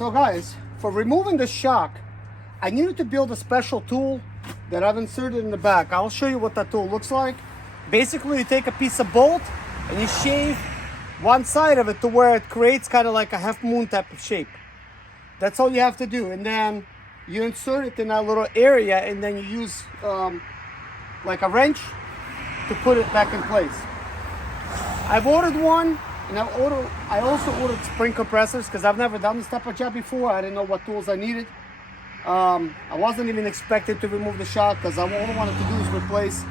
So guys, for removing the shock, I needed to build a special tool that I've inserted in the back. I'll show you what that tool looks like. Basically, you take a piece of bolt and you shave one side of it to where it creates kind of like a half moon type of shape. That's all you have to do. And then you insert it in that little area, and then you use like a wrench to put it back in place. I've ordered one, and I also ordered spring compressors because I've never done this type of job before. I didn't know what tools I needed. I wasn't even expected to remove the shock because all I wanted to do is replace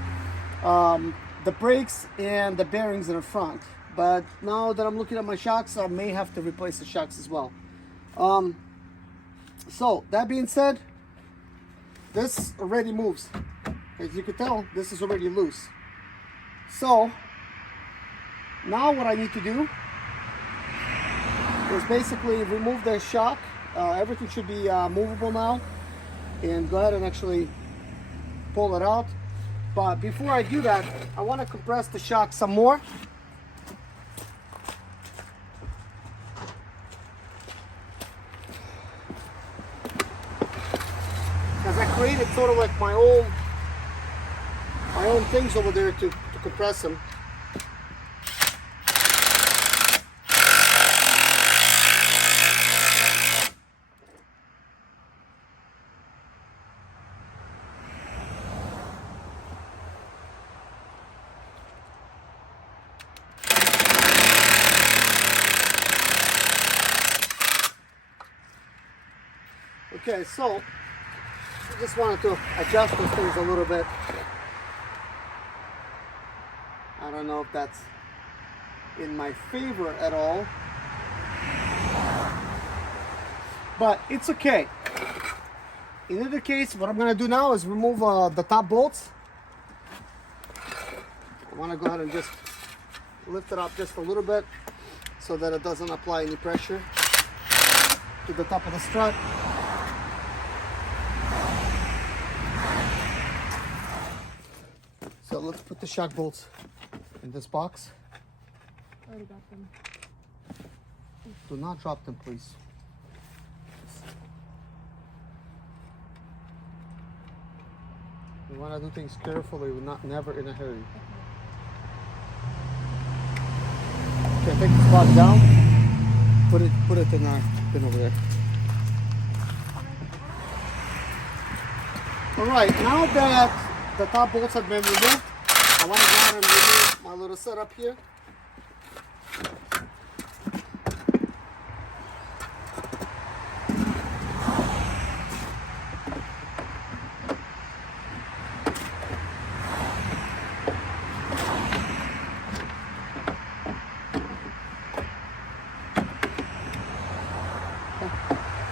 the brakes and the bearings in the front. But now that I'm looking at my shocks, I may have to replace the shocks as well. So that being said, this already moves. As you can tell, this is already loose. So now what I need to do is basically remove the shock. Everything should be movable now, and go ahead and actually pull it out. But before I do that, I want to compress the shock some more. Because I created sort of like my own things over there to compress them. Okay, so I just wanted to adjust those things a little bit. I don't know if that's in my favor at all, but it's okay. In either case, what I'm going to do now is remove the top bolts. I want to go ahead and just lift it up just a little bit so that it doesn't apply any pressure to the top of the strut. So let's put the shock bolts in this box. I already got them. Do not drop them, please. We want to do things carefully, we're never in a hurry. Okay, take this box down. Put it in our bin over there. All right, now that the top bolts have been removed, I want to go ahead and remove my little setup here.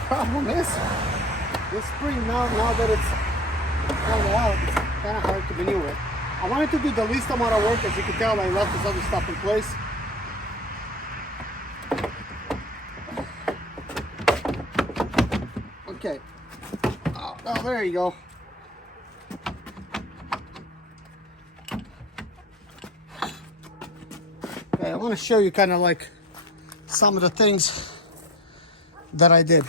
Problem is, this spring now that it's kind of out, it's kind of hard to maneuver. I wanted to do the least amount of work. As you can tell, I left this other stuff in place. Okay. Oh, there you go. Okay, I want to show you kind of like some of the things that I did.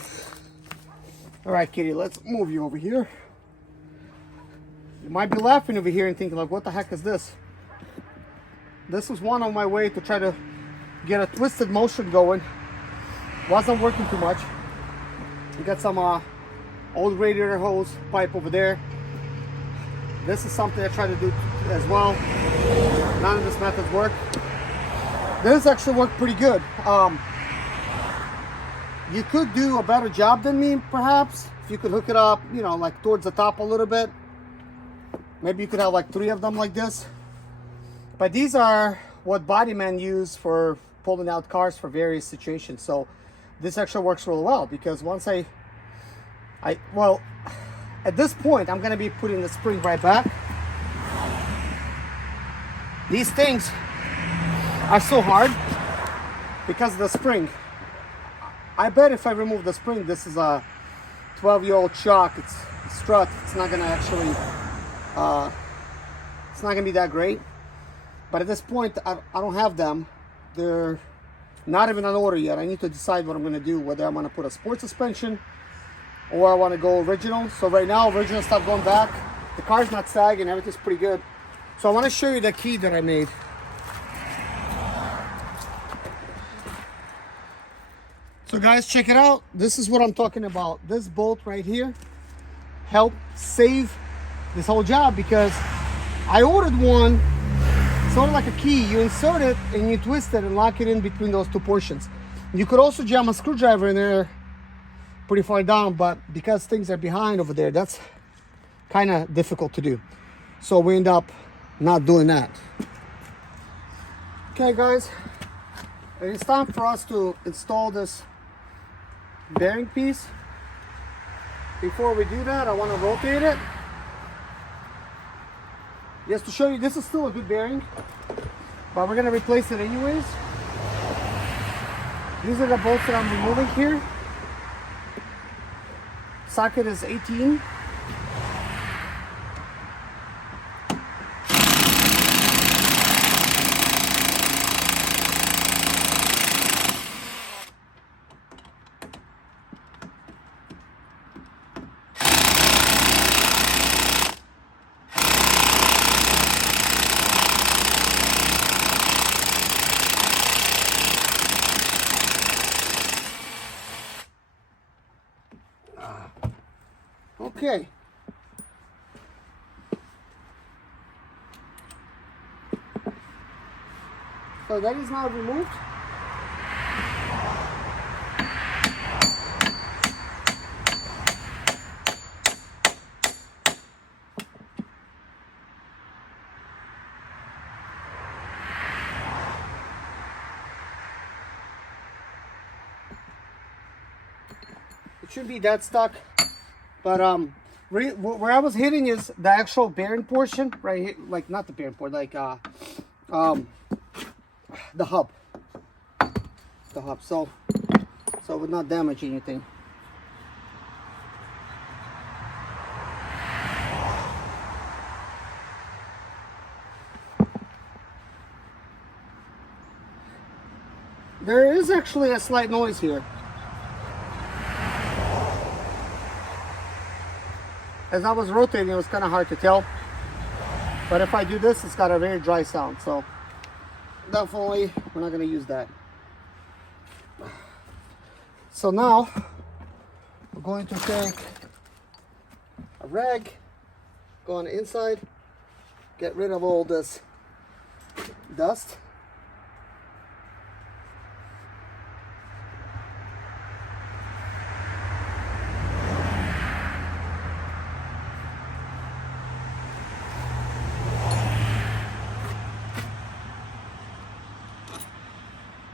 All right, Kitty, let's move you over here. You might be laughing over here and thinking like, what the heck is this? This was one on my way to try to get a twisted motion going. Wasn't working too much. We got some old radiator hose pipe over there. This is something I try to do as well. None of these methods work. This actually worked pretty good. You could do a better job than me, perhaps. If you could hook it up, you know, like towards the top a little bit. Maybe you could have like 3 of them like this. But these are what body men use for pulling out cars for various situations. So this actually works really well, because once well, at this point, I'm going to be putting the spring right back. These things are so hard because of the spring. I bet if I remove the spring, this is a 12-year-old shock. It's strut. It's not going to actually, it's not going to be that great. But at this point, I don't have them. They're Not even on order yet. I need to decide what I'm going to do, whether I want to put a sport suspension or I want to go original. So right now, original stuff going back. The car's not sagging, everything's pretty good. So I want to show you the key that I made. So guys, check it out. This is what I'm talking about. This bolt right here helped save this whole job, because I ordered one, sort of like a key. You insert it and you twist it and lock it in between those two portions. You could also jam a screwdriver in there pretty far down, but because things are behind over there, that's kind of difficult to do. So we end up not doing that. Okay guys, it's time for us to install this bearing piece. Before we do that, I want to rotate it. Just to show you, this is still a good bearing, but we're going to replace it anyways. These are the bolts that I'm removing here. Socket is 18. Okay. So that is now removed. It should be that stuck, but where I was hitting is the actual bearing portion right here, like not the bearing port, like the hub, so it would not damage anything. There is actually a slight noise here. As I was rotating, it was kind of hard to tell. But if I do this, it's got a very dry sound. So definitely, we're not going to use that. So now, we're going to take a rag, go on the inside, get rid of all this dust.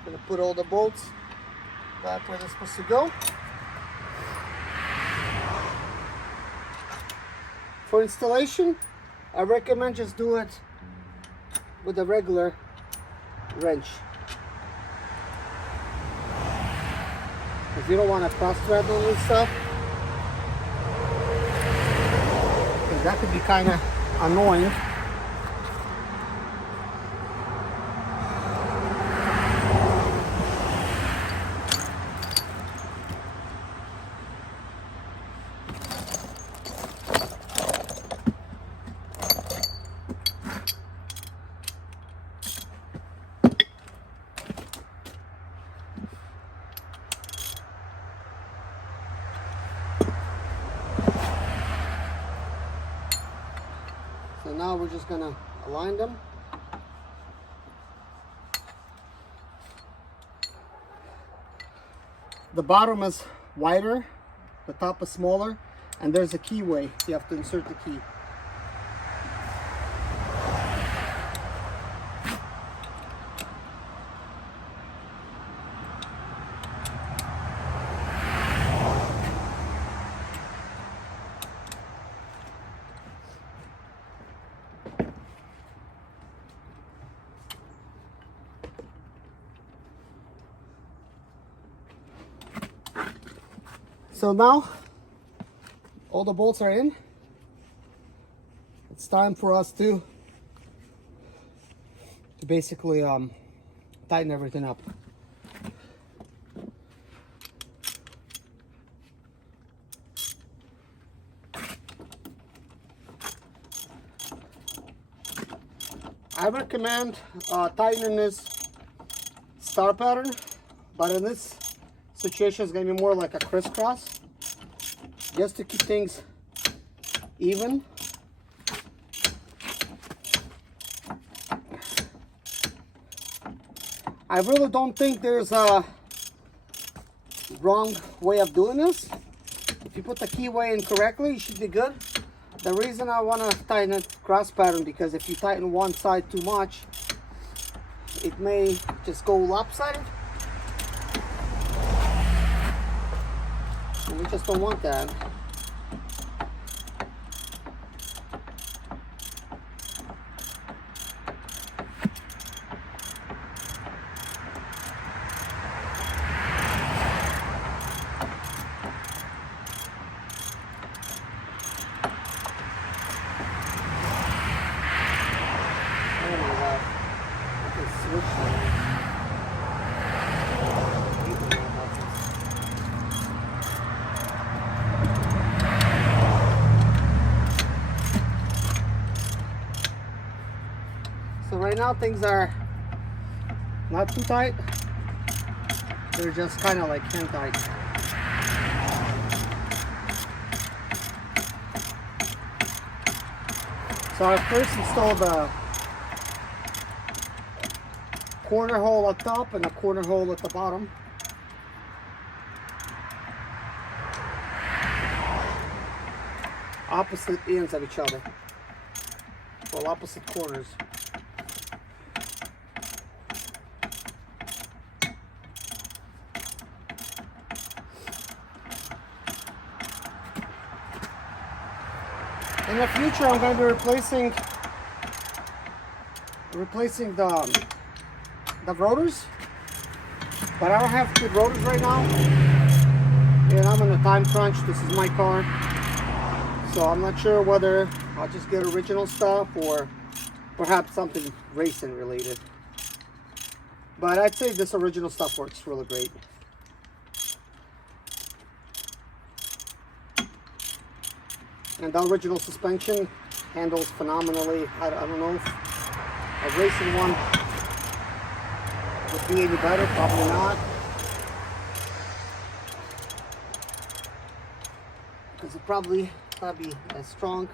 Gonna put all the bolts back where they're supposed to go. For installation, I recommend just do it with a regular wrench. If you don't want to cross thread all this stuff, because that could be kind of annoying. So now we're just gonna align them. The bottom is wider, the top is smaller, and there's a keyway. You have to insert the key. So now all the bolts are in. It's time for us to basically tighten everything up. recommend tightening this star pattern, but in this situation it's going to be more like a crisscross, just to keep things even. I really don't think there's a wrong way of doing this. If you put the keyway in correctly, you should be good. The reason I want to tighten it cross pattern, because if you tighten one side too much, it may just go lopsided. And we just don't want that. So right now things are not too tight. They're just kind of like hand tight. So I first installed a corner hole at top and a corner hole at the bottom. Opposite ends of each other. Well, opposite corners. In the future, I'm going to be replacing the rotors, but I don't have good rotors right now, and I'm in a time crunch. This is my car, so I'm not sure whether I'll just get original stuff or perhaps something racing related. But I'd say this original stuff works really great. And the original suspension handles phenomenally. I don't know if a racing one would be any better, probably not. Because it probably not be as strong.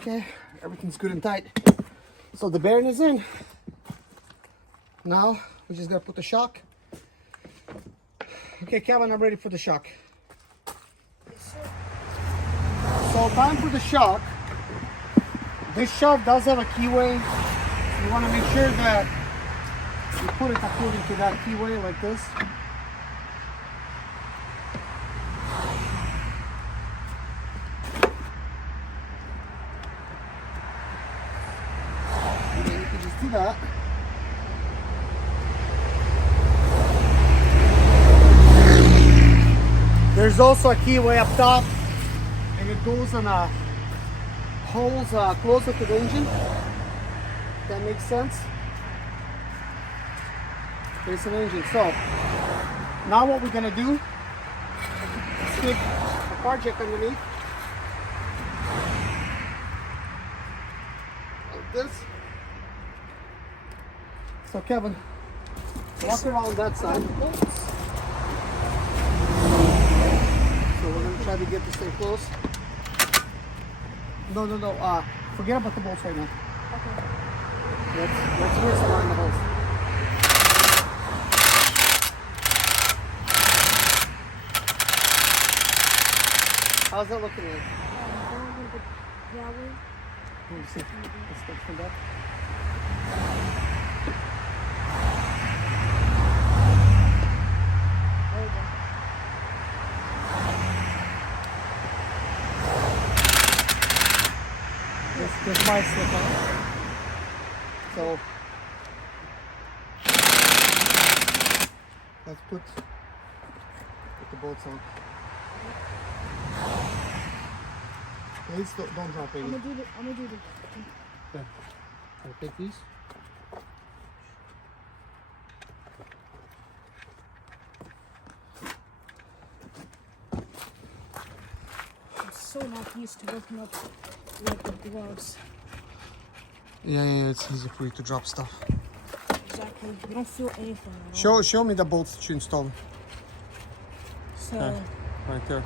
Okay, everything's good and tight. So the bearing is in. Now we just gotta put the shock. Okay, Kevin, I'm ready for the shock. So time for the shock. This shock does have a keyway. You want to make sure that you put it according to that keyway like this. That. There's also a keyway up top, and it goes in holes closer to the engine. If that makes sense. There's an engine. So now what we're gonna do is stick a car jack underneath, like this. So Kevin, walk around that side. So we're gonna try to get this thing close. No. Forget about the bolts right now. Okay. Let's realign the holes. How's that looking like? Yeah, Let me see. Let's go from back. there you go. This might slip out. So let's put the bolts on. Please don't drop any. I'm gonna do this. Okay. I'll take these. I'm so not used to working up with gloves. Yeah, it's easy for you to drop stuff. Exactly. You don't feel anything at all. Show me the bolts that you installed. So Okay. Right there.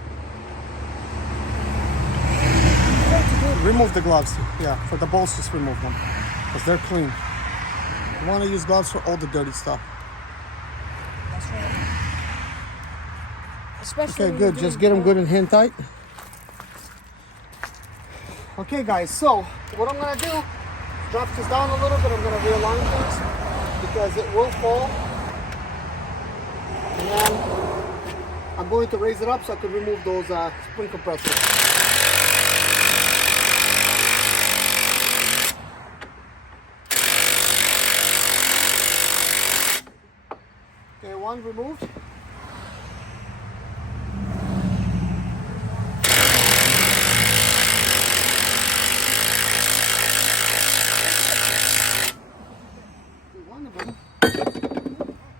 what to do? Remove the gloves. Yeah, for the bolts, just remove them because they're clean. You want to use gloves for all the dirty stuff. That's right. Especially Okay, when you're good. Just doing get them good work. and hand tight. Okay, guys. So what I'm gonna do, drop this down a little bit. I'm gonna realign things because it will fall, and then I'm going to raise it up so I can remove those spring compressors. Okay, one removed. One of them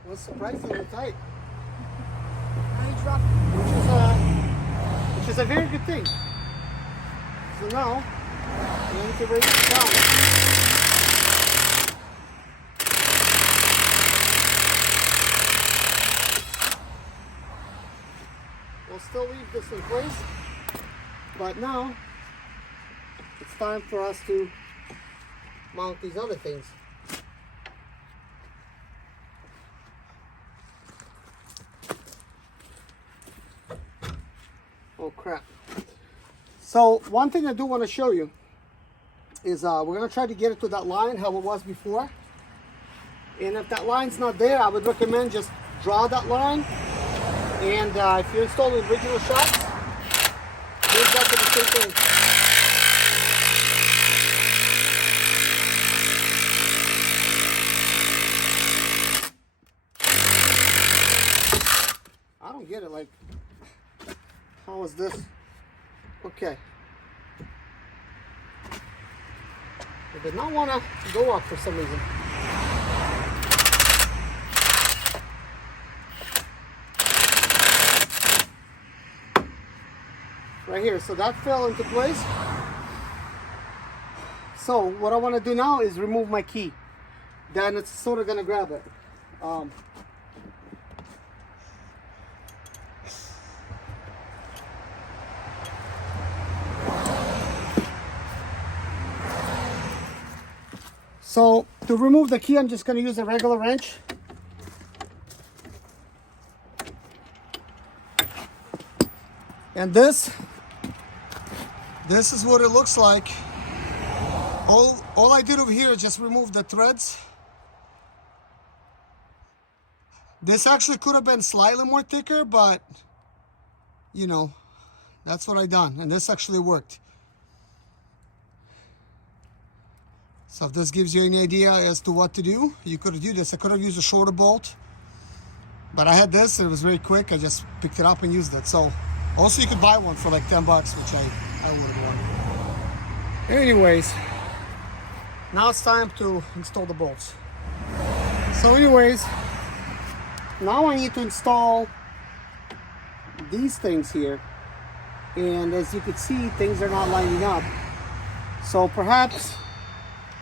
was surprisingly tight, I dropped which is a very good thing. So now we need to raise it down. We'll still leave this in place, but now it's time for us to mount these other things. Oh crap. So one thing I do want to show you is we're going to try to get it to that line how it was before. And if that line's not there, I would recommend just draw that line. And if you install the original shocks, do exactly the same thing. I don't get it, like, how is this? Okay. It did not want to go up for some reason. Right here, so that fell into place. So what I want to do now is remove my key. Then it's sort of going to grab it. So to remove the key, I'm just going to use a regular wrench. And this is what it looks like. All I did over here is just remove the threads. This actually could have been slightly more thicker, but you know, that's what I done, and this actually worked. So if this gives you any idea as to what to do, you could do this. I could have used a shorter bolt, but I had this and it was very quick. I just picked it up and used it. So also you could buy one for like 10 bucks, which I would have won. Anyways, now it's time to install the bolts. So anyways, now I need to install these things here. And as you can see, things are not lining up. So perhaps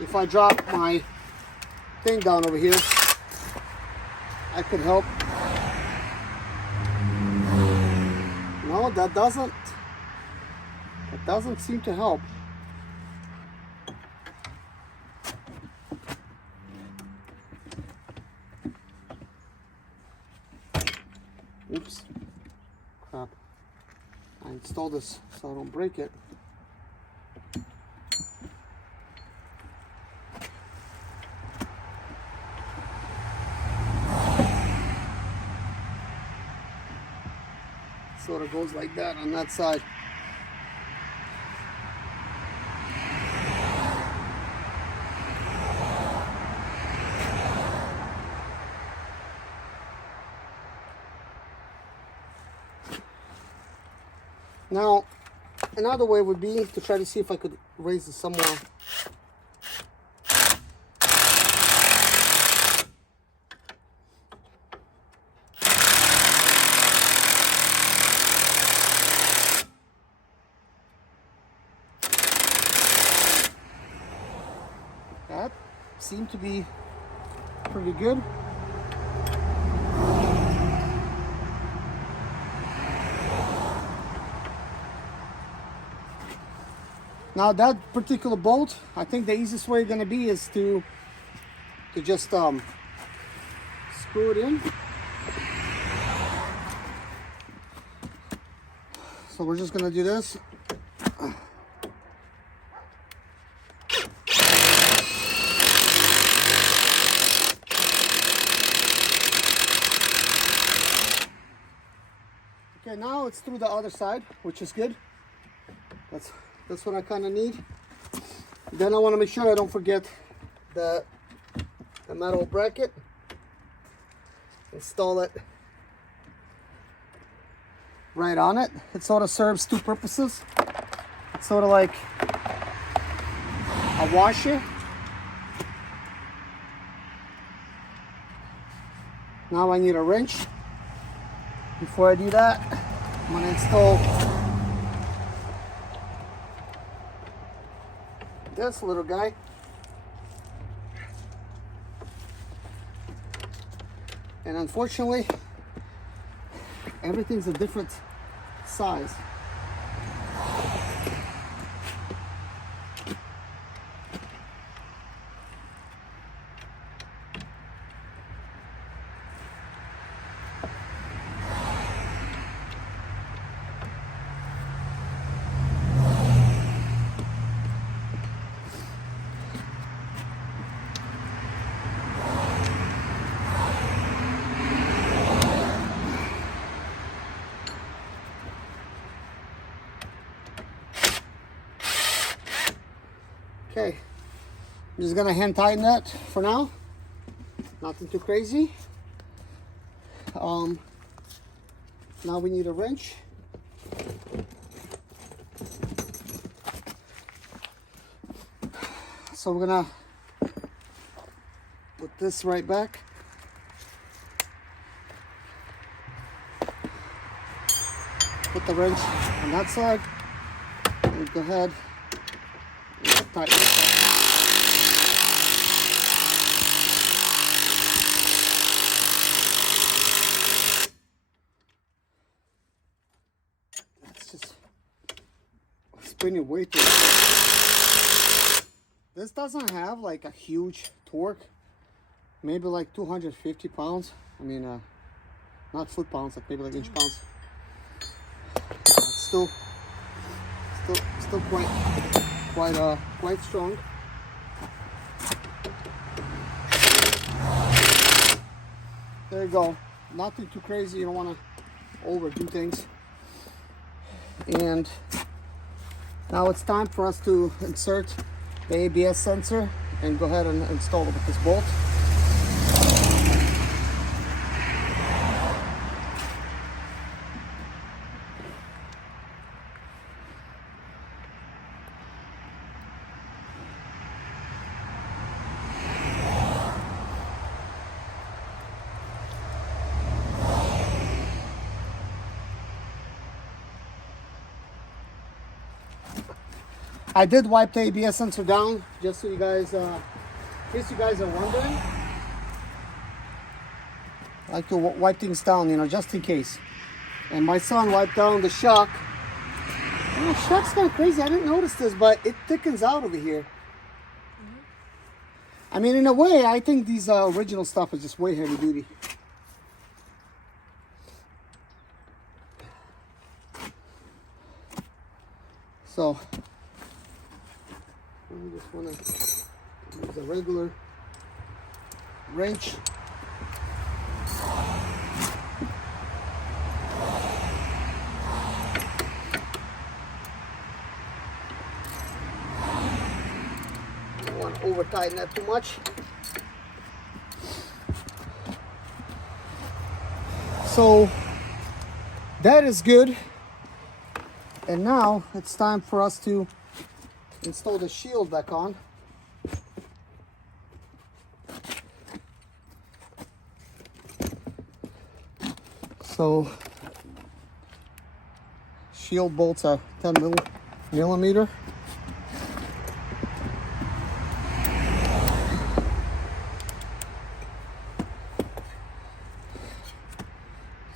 if I drop my thing down over here, I could help. No, that doesn't seem to help. Oops. Crap. I installed this so I don't break it. Sort of goes like that on that side. Now, another way would be to try to see if I could raise it somewhere. That seemed to be pretty good. Now that particular bolt, I think the easiest way going to be is to just screw it in. So we're just going to do this. Okay, now it's through the other side, which is good. That's what I kind of need. Then I want to make sure I don't forget the metal bracket. Install it right on it. It sort of serves two purposes. It's sort of like a washer. Now I need a wrench. Before I do that, I'm going to install this little guy. And unfortunately, everything's a different size. Okay, I'm just gonna hand tighten that for now. Nothing too crazy. Now we need a wrench. So we're gonna put this right back. Put the wrench on that side. And go ahead. Tighten it. That's just spinning way too much. This doesn't have like a huge torque, maybe like 250 pounds. I mean, not foot pounds, like maybe like inch pounds. It's still quite strong. There you go. Nothing too crazy. You don't want to overdo things. And now it's time for us to insert the ABS sensor and go ahead and install it with this bolt. I did wipe the ABS sensor down, just so you guys, in case you guys are wondering. I like to wipe things down, you know, just in case. And my son wiped down the shock. The shock's kind of crazy. I didn't notice this, but it thickens out over here. I mean, in a way, I think these original stuff is just way heavy duty. So I just want to use a regular wrench. Don't want to over tighten that too much. So that is good. And now it's time for us to install the shield back on. So shield bolts are 10 millimeter.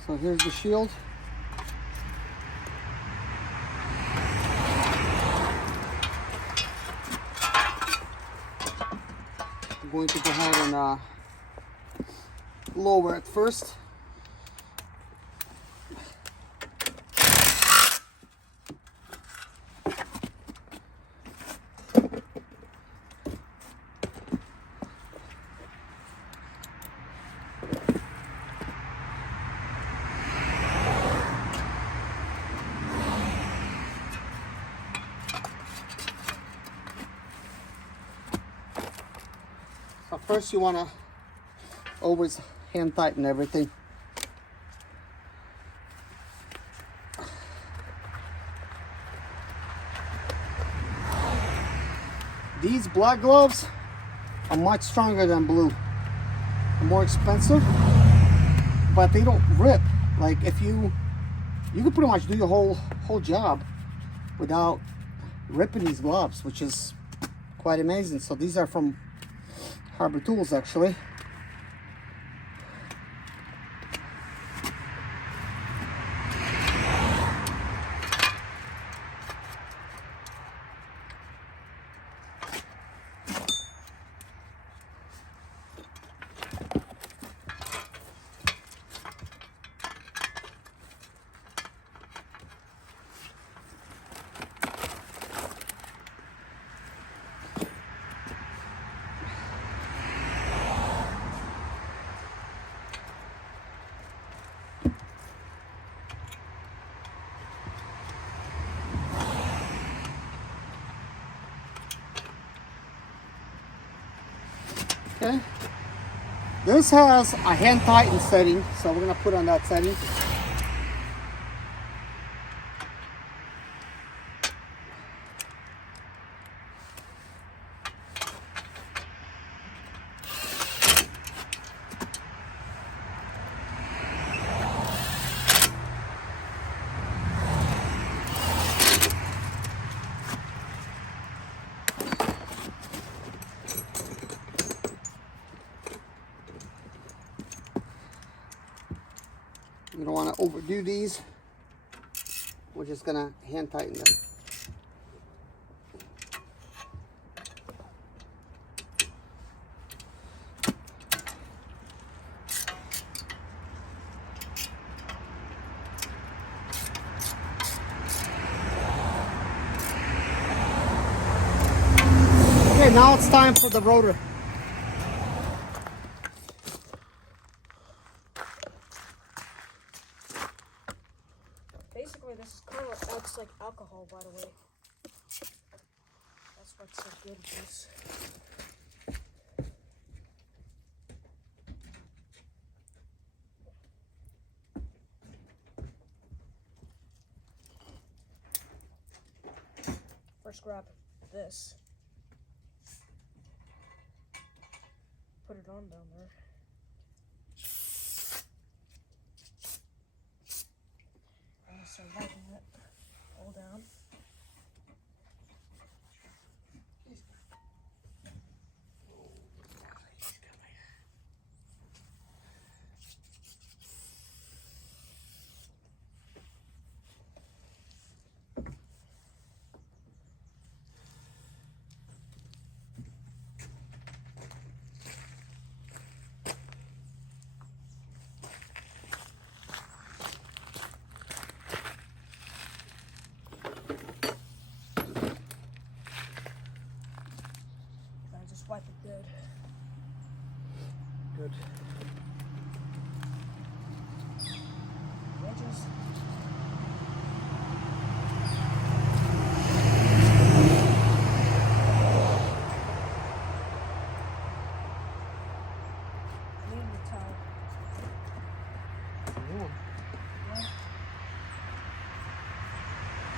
So here's the shield. I'm going to go ahead and lower it first. So first you want to always hand tighten everything. These black gloves are much stronger than blue. They're more expensive, but they don't rip. Like if you can pretty much do your whole job without ripping these gloves, which is quite amazing. So these are from Harbor Tools actually. Okay. This has a hand tighten setting, so we're gonna put on that setting. You don't want to overdo these. We're just gonna hand tighten them. Okay, now it's time for the rotor. Basically, this kind of acts like alcohol, by the way. That's what's so good with this. First grab this. Put it on down there. And start lightening it all down.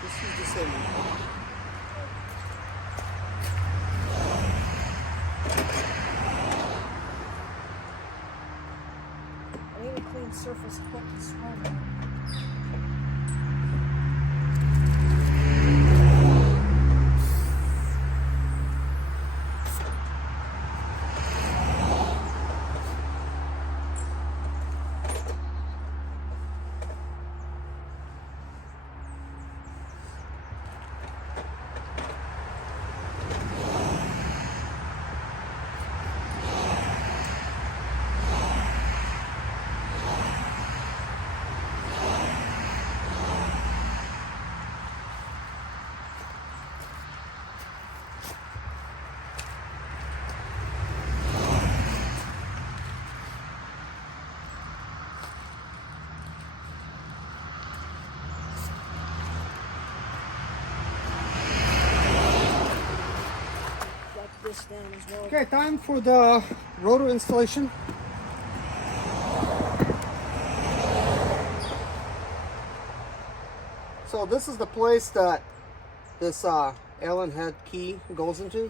This is the same one. I need a clean surface quick and strong. This down as well. Okay, time for the rotor installation. So this is the place that this Allen head key goes into.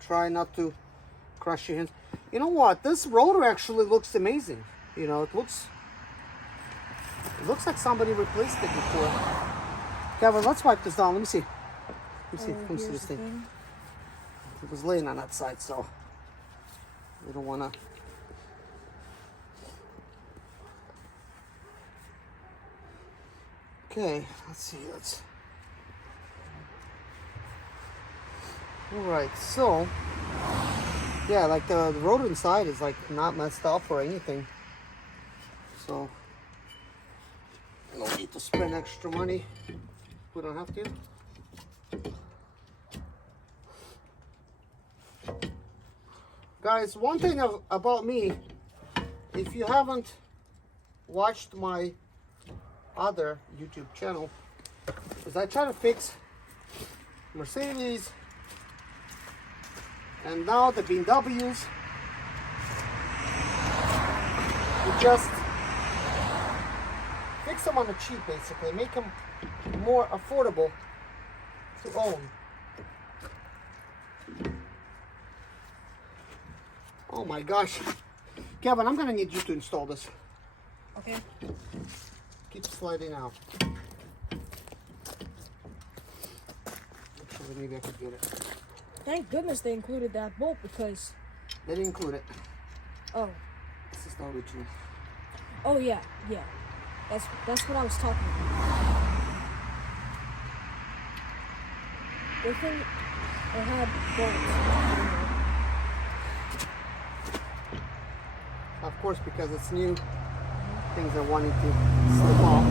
Try not to crush your hands. You know what? This rotor actually looks amazing. You know, it looks like somebody replaced it before. Kevin, let's wipe this down. Let me see. Let me see this thing. It was laying on that side, so we don't want to. Okay, let's see. All right, so yeah, like the rotor inside is like not messed up or anything. So no need to spend extra money. We don't have to. Guys, one thing about me, if you haven't watched my other YouTube channel, is I try to fix Mercedes and now the BMWs. You just fix them on the cheap, basically, make them more affordable to own. Oh my gosh. Kevin, I'm gonna need you to install this. Okay. Keep sliding out. Actually, maybe I could get it. Thank goodness they included that bolt because... They didn't include it. Oh. This is the original. Oh yeah, yeah. That's what I was talking about. They think they had bolts. Of course, because it's new, things are wanting to slip off.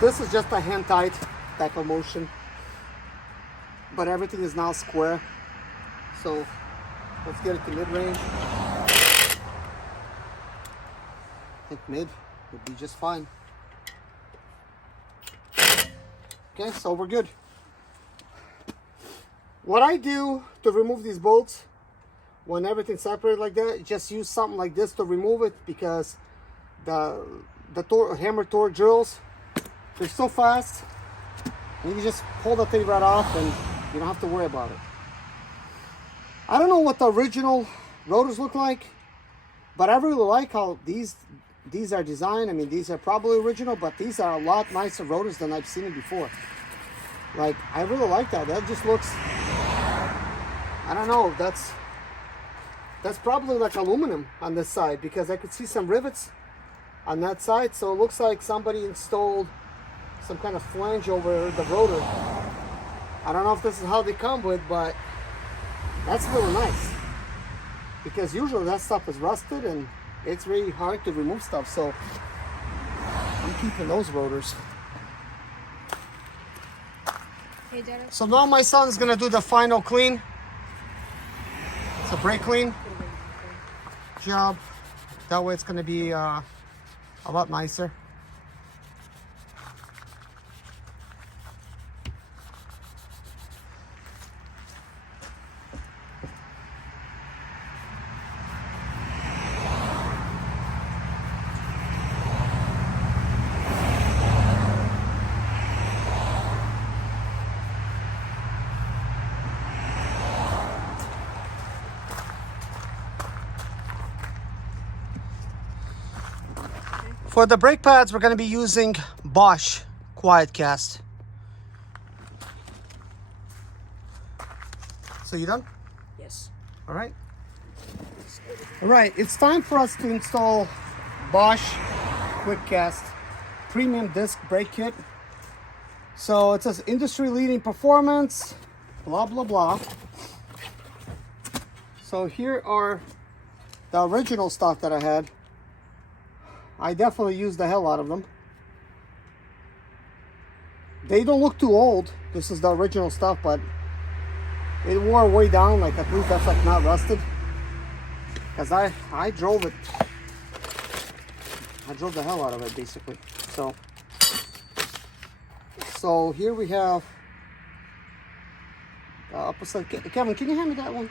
This is just a hand tight type of motion, but everything is now square. So let's get it to mid-range. I think mid would be just fine. Okay, so we're good. What I do to remove these bolts when everything's separated like that, just use something like this to remove it, because the hammer torque drills, they're so fast. You can just pull the thing right off and you don't have to worry about it. I don't know what the original rotors look like, but I really like how these are designed. I mean, these are probably original, but these are a lot nicer rotors than I've seen before. Like, I really like that. That just looks, I don't know, that's probably like aluminum on this side, because I could see some rivets on that side. So it looks like somebody installed some kind of flange over the rotor. I don't know if this is how they come with, but that's really nice, because usually that stuff is rusted and it's really hard to remove stuff. So I'm keeping those rotors. Hey, Dennis. So now my son is gonna do the final clean. It's a brake clean job. That way it's gonna be a lot nicer. For the brake pads, we're going to be using Bosch QuietCast. So you done? Yes. All right. All right, it's time for us to install Bosch QuietCast Premium Disc Brake Kit. So it says industry-leading performance, blah, blah, blah. So here are the original stuff that I had. I definitely used the hell out of them. They don't look too old. This is the original stuff, but it wore way down. Like at least that's like not rusted. Because I drove it. I drove the hell out of it basically. So here we have the opposite. Kevin, can you hand me that one?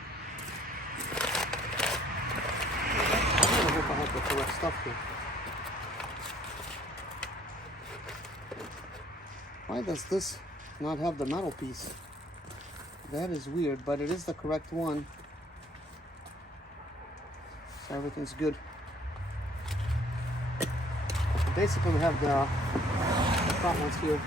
I hope I have the correct stuff here. Why does this not have the metal piece? That is weird, but it is the correct one. So everything's good. Basically we have the front ones here.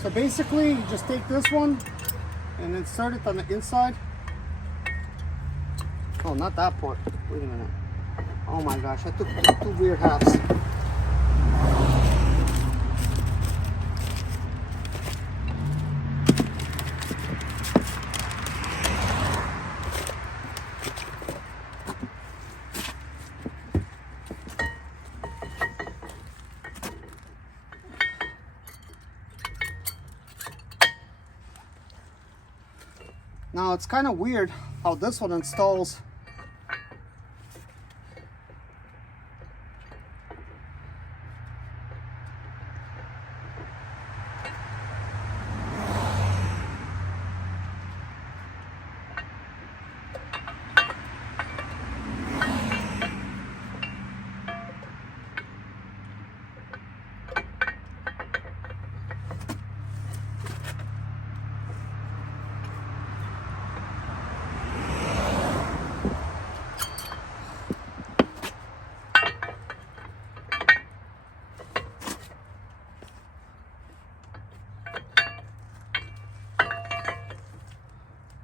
So basically, you just take this one and insert it on the inside. Oh, not that part. Wait a minute. Oh my gosh, I took two weird halves. Now it's kind of weird how this one installs.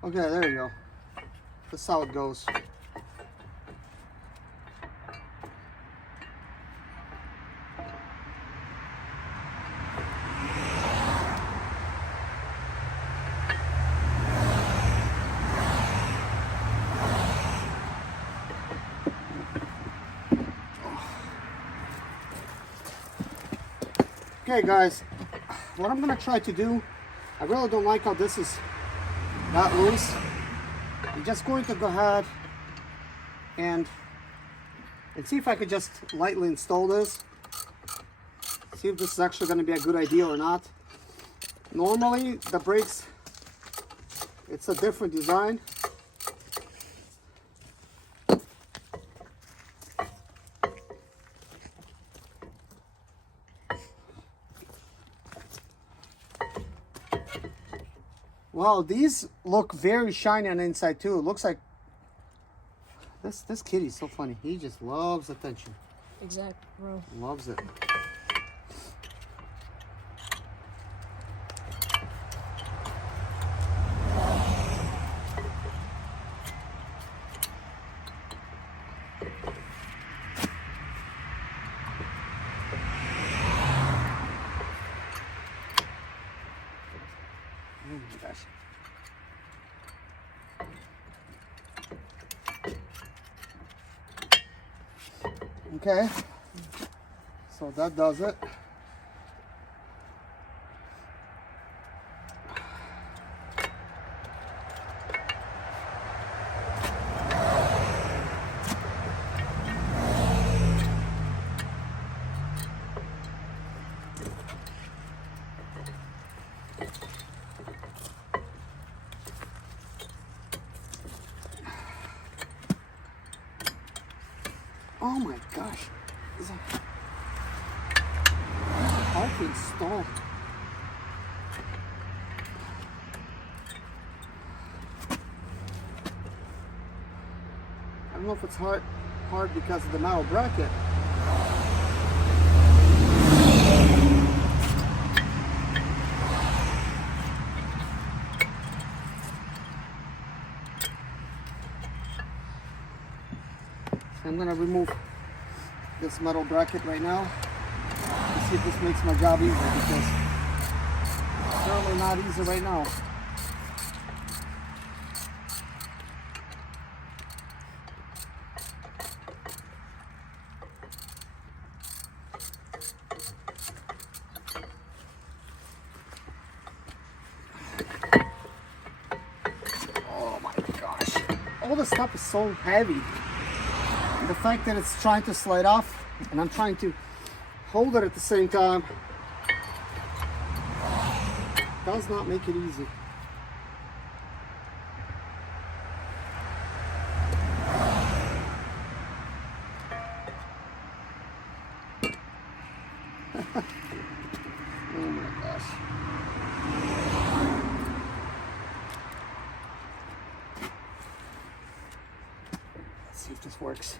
Okay, there you go. This is how it goes. Okay guys, what I'm gonna try to do, I really don't like how this is not loose. I'm just going to go ahead and see if I could just lightly install this. See if this is actually going to be a good idea or not. Normally the brakes, it's a different design. Wow, these look very shiny on the inside too. It looks like this kitty's so funny. He just loves attention. Exact, bro. Loves it. Oh my gosh. Okay, so that does it. Oh my gosh. It's hard to install. I don't know if it's hard because of the metal bracket. So I'm gonna remove this metal bracket right now to see if this makes my job easier, because it's certainly not easy right now. Oh my gosh. All this stuff is so heavy. And the fact that it's trying to slide off and I'm trying to hold it at the same time does not make it easy. Oh my gosh. Let's see if this works.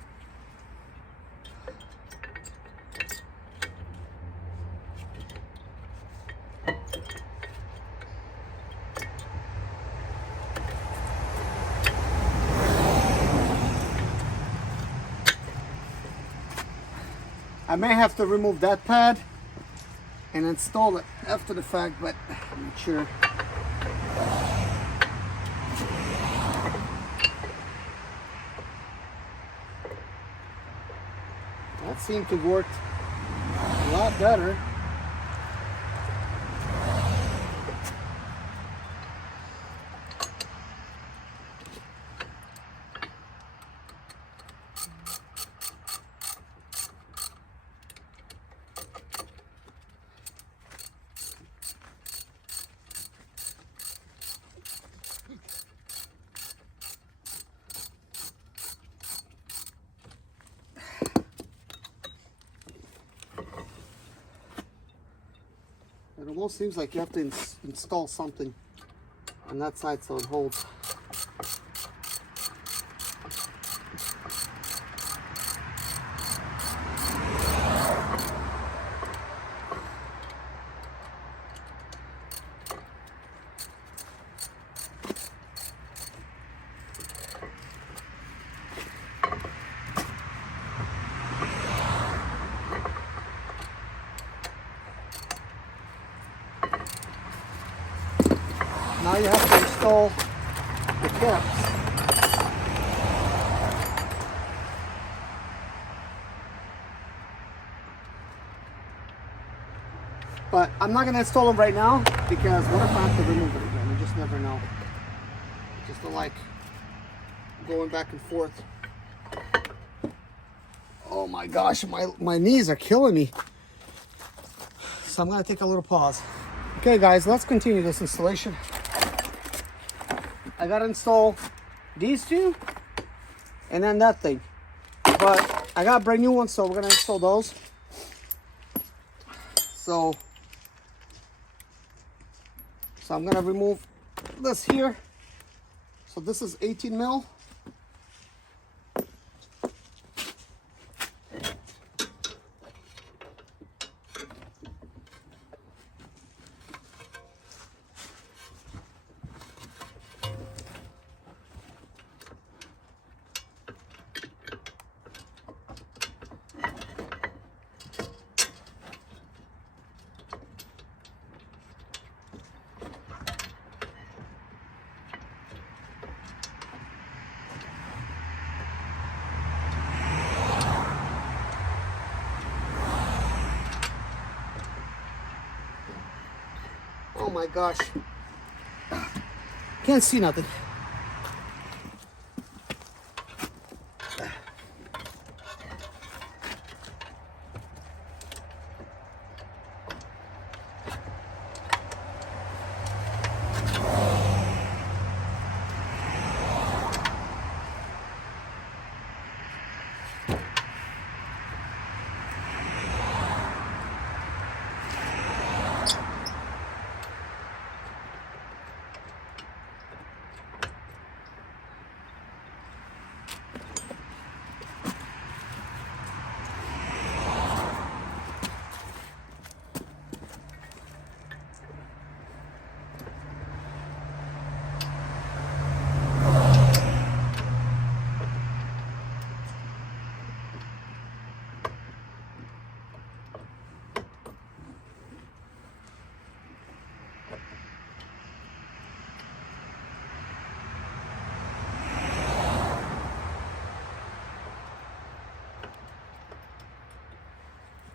I may have to remove that pad and install it after the fact, but I'm not sure. That seemed to work a lot better. It almost seems like you have to install something on that side so it holds. Now you have to install the caps. But I'm not going to install them right now, because what if I have to remove it again? You just never know. Just don't like going back and forth. Oh my gosh, my knees are killing me. So I'm going to take a little pause. Okay guys, let's continue this installation. I gotta install these two and then that thing, but I got brand new ones, so we're gonna install those. So I'm gonna remove this here. So this is 18 mil. Oh my gosh. Can't see nothing.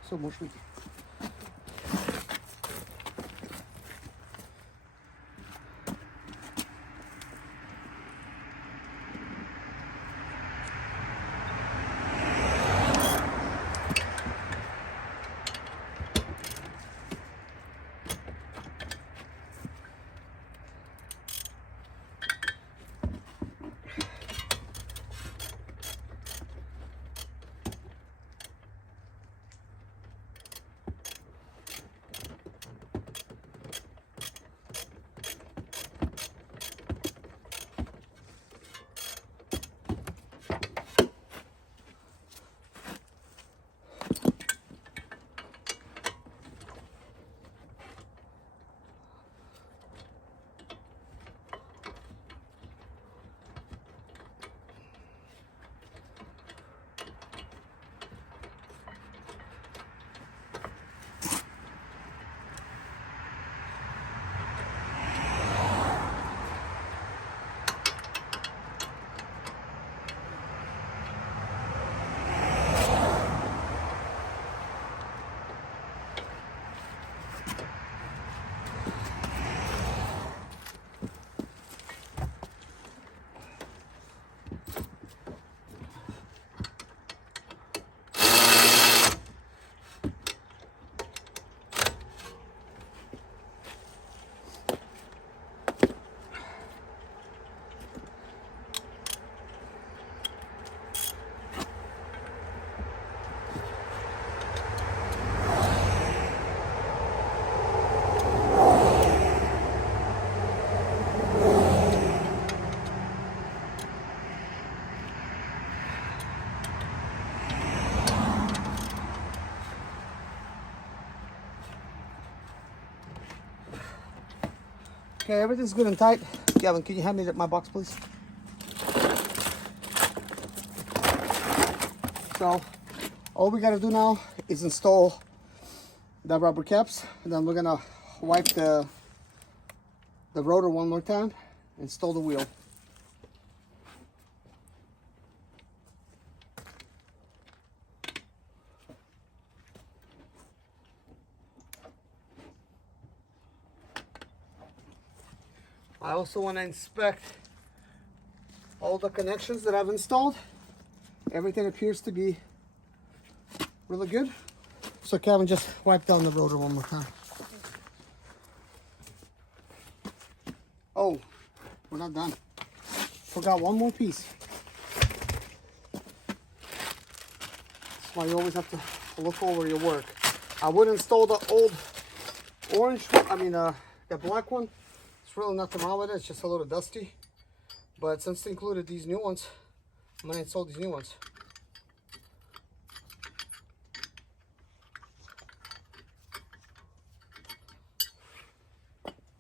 so much. Ricky. Okay, everything's good and tight. Gavin, can you hand me my box, please? So, all we gotta do now is install the rubber caps, and then we're gonna wipe the rotor one more time, install the wheel. I also want to inspect all the connections that I've installed. Everything appears to be really good. So Kevin, just wipe down the rotor one more time. Oh, we're not done. Forgot one more piece. That's why you always have to look over your work. I would install the old orange, the black one. It's really nothing wrong with it, it's just a little dusty. But since they included these new ones, I'm gonna install these new ones.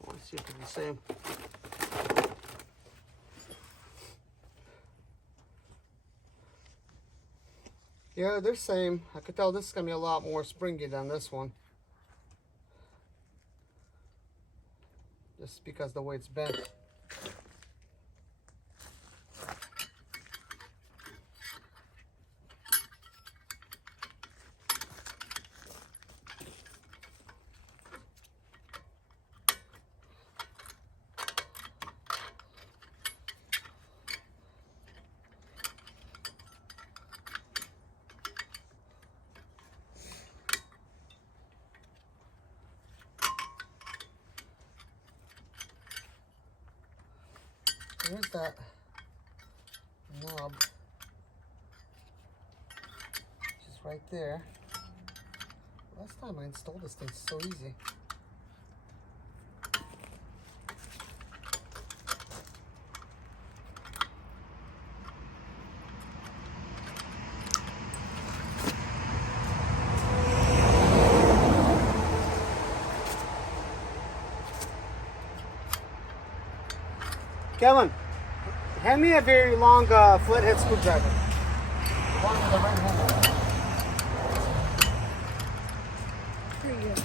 Let's see if they're the same. Yeah, they're same. I could tell this is gonna be a lot more springy than this one. Just because the way it's bent. There's that knob, just right there. Last time I installed this thing, it's so easy. Kevin, hand me a very long flathead screwdriver. One with the red handle. Here you go.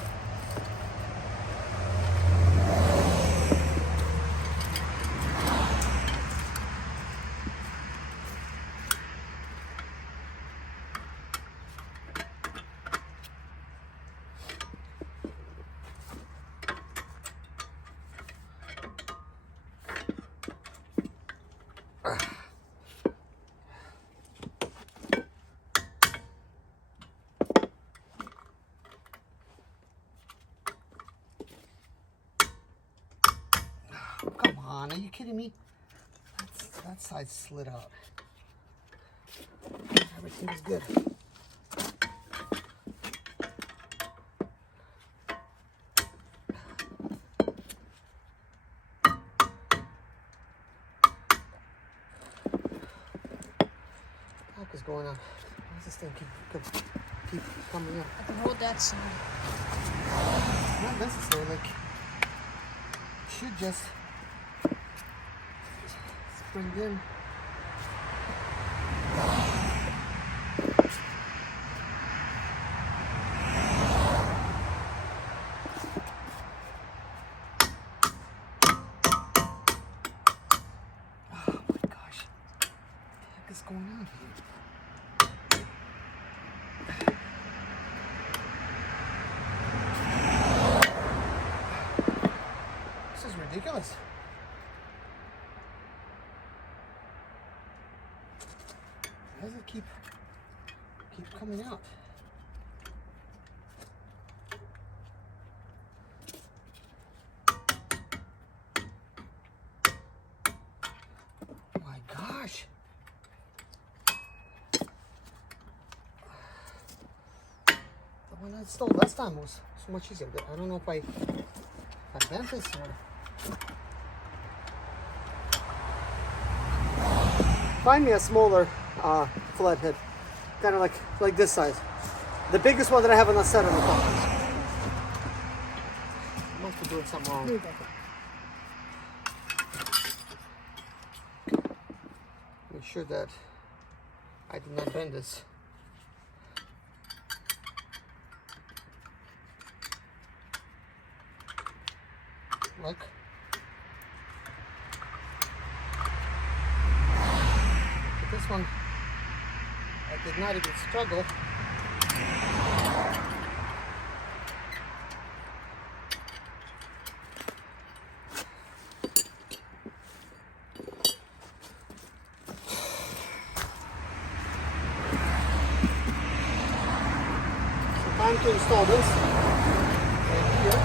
Come on, are you kidding me? That side slid out. Everything is good. What is going on? Why does this thing keep coming up? I can hold that side. Not necessarily. Like, you should just spring in. Oh my gosh. What the heck is going on here? This is ridiculous. Why does it keep coming out? My gosh. The one I installed last time was so much easier, but I don't know if I bent this or... Find me a smaller flathead, kind of like this size. The biggest one that I have on the set on the top. I must be doing something wrong. Make sure that I did not bend this. Look. But this one, I did not even struggle. So time to install this right here.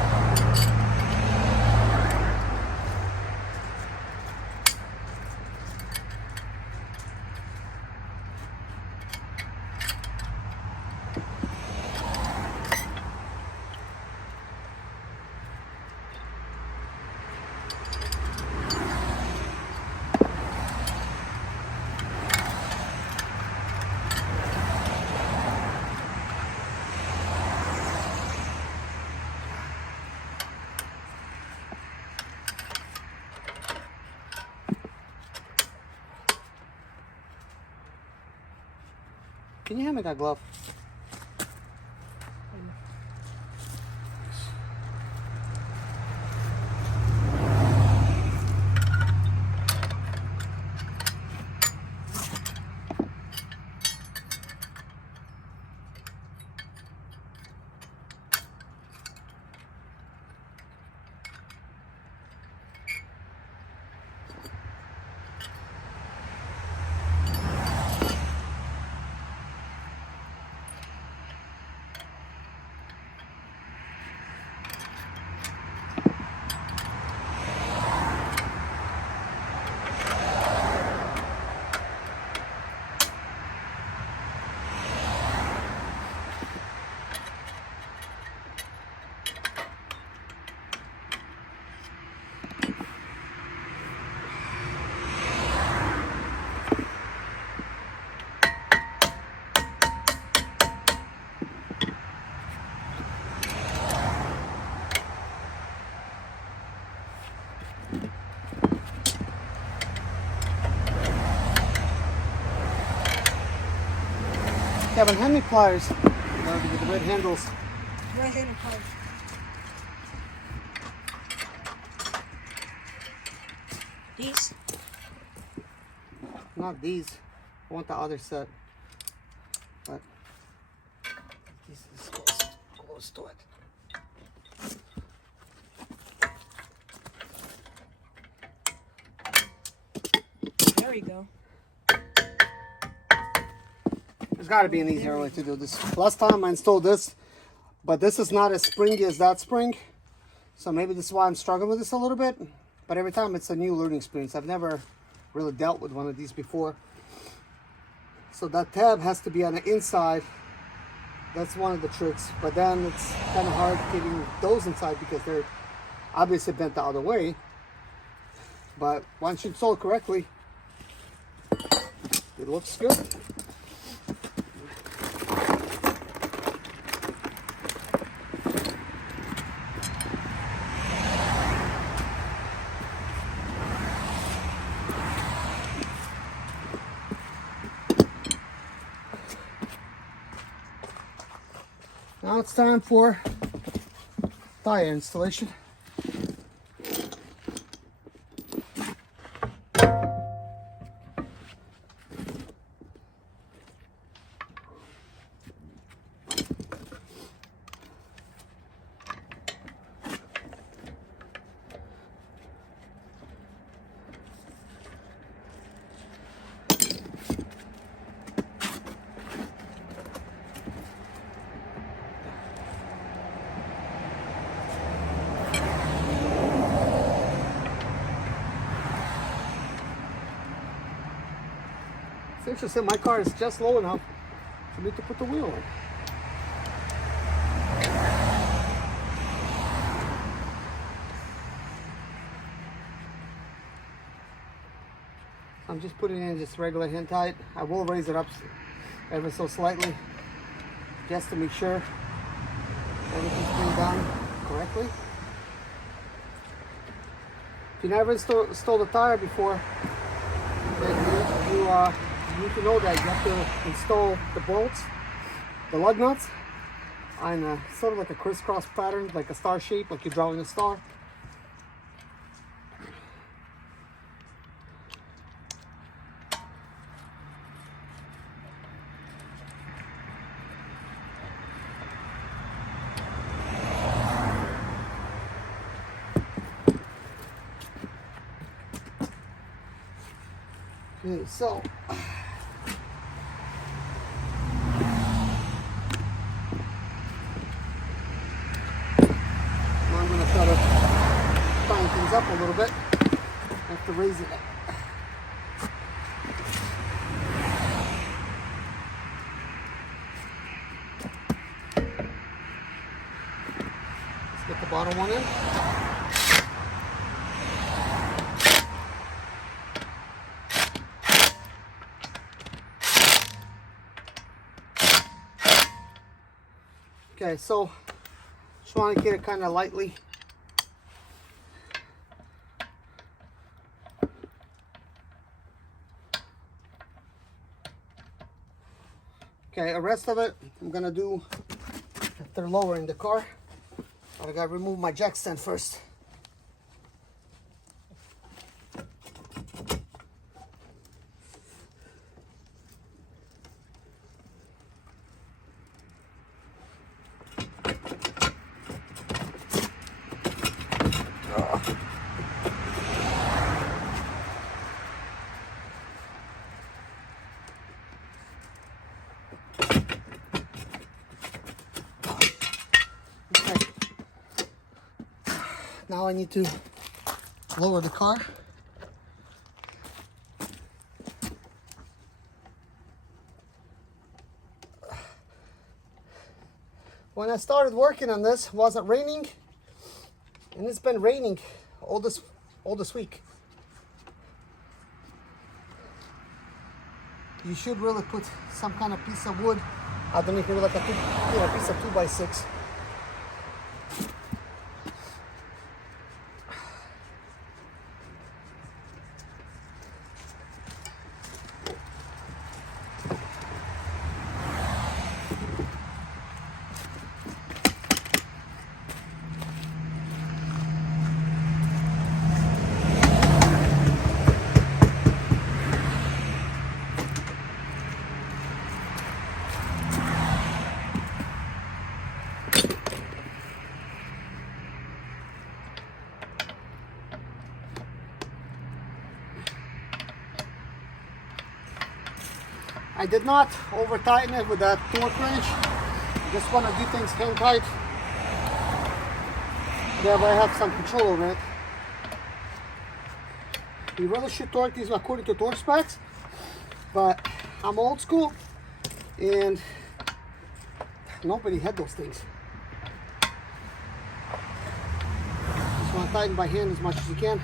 Can you hand me that glove? Kevin, hand me pliers with the red handles. Right-handed pliers. These? Not these. I want the other set. But this is close to it. There we go. There's got to be an easier way to do this. Last time I installed this, but this is not as springy as that spring. So maybe this is why I'm struggling with this a little bit. but every time it's a new learning experience. I've never really dealt with one of these before. So that tab has to be on the inside. That's one of the tricks, but then it's kind of hard getting those inside because they're obviously bent the other way. But once you install it correctly, it looks good. Now it's time for tire installation. It's interesting, my car is just low enough for me to put the wheel in. I'm just putting in just regular hand tight. I will raise it up ever so slightly just to make sure everything's being done correctly. If you never installed a tire before, then you need to know that you have to install the bolts, the lug nuts, on sort of like a crisscross pattern, like a star shape, like you're drawing a star. Okay, so I'm going to try to tighten things up a little bit. I have to raise it up. Let's get the bottom one in. Okay, so just want to get it kind of lightly. Okay, the rest of it I'm gonna do after lowering the car. But I gotta remove my jack stand first. Now I need to lower the car. When I started working on this, it wasn't raining, and it's been raining all this week. You should really put some kind of piece of wood underneath, maybe like a piece of 2x6. I did not over tighten it with that torque wrench. I just want to do things hand tight. That way I have some control over it. You really should torque these according to torque specs, but I'm old school and nobody had those things. Just want to tighten by hand as much as you can.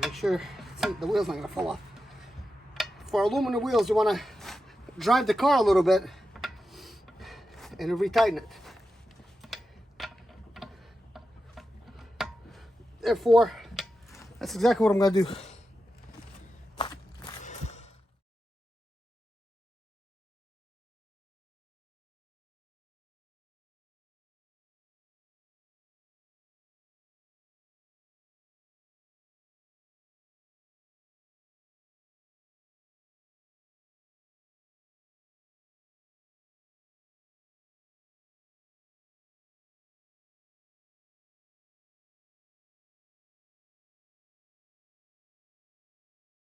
Make sure the wheel's not going to fall off. For aluminum wheels, you want to drive the car a little bit and retighten it. Therefore, that's exactly what I'm going to do.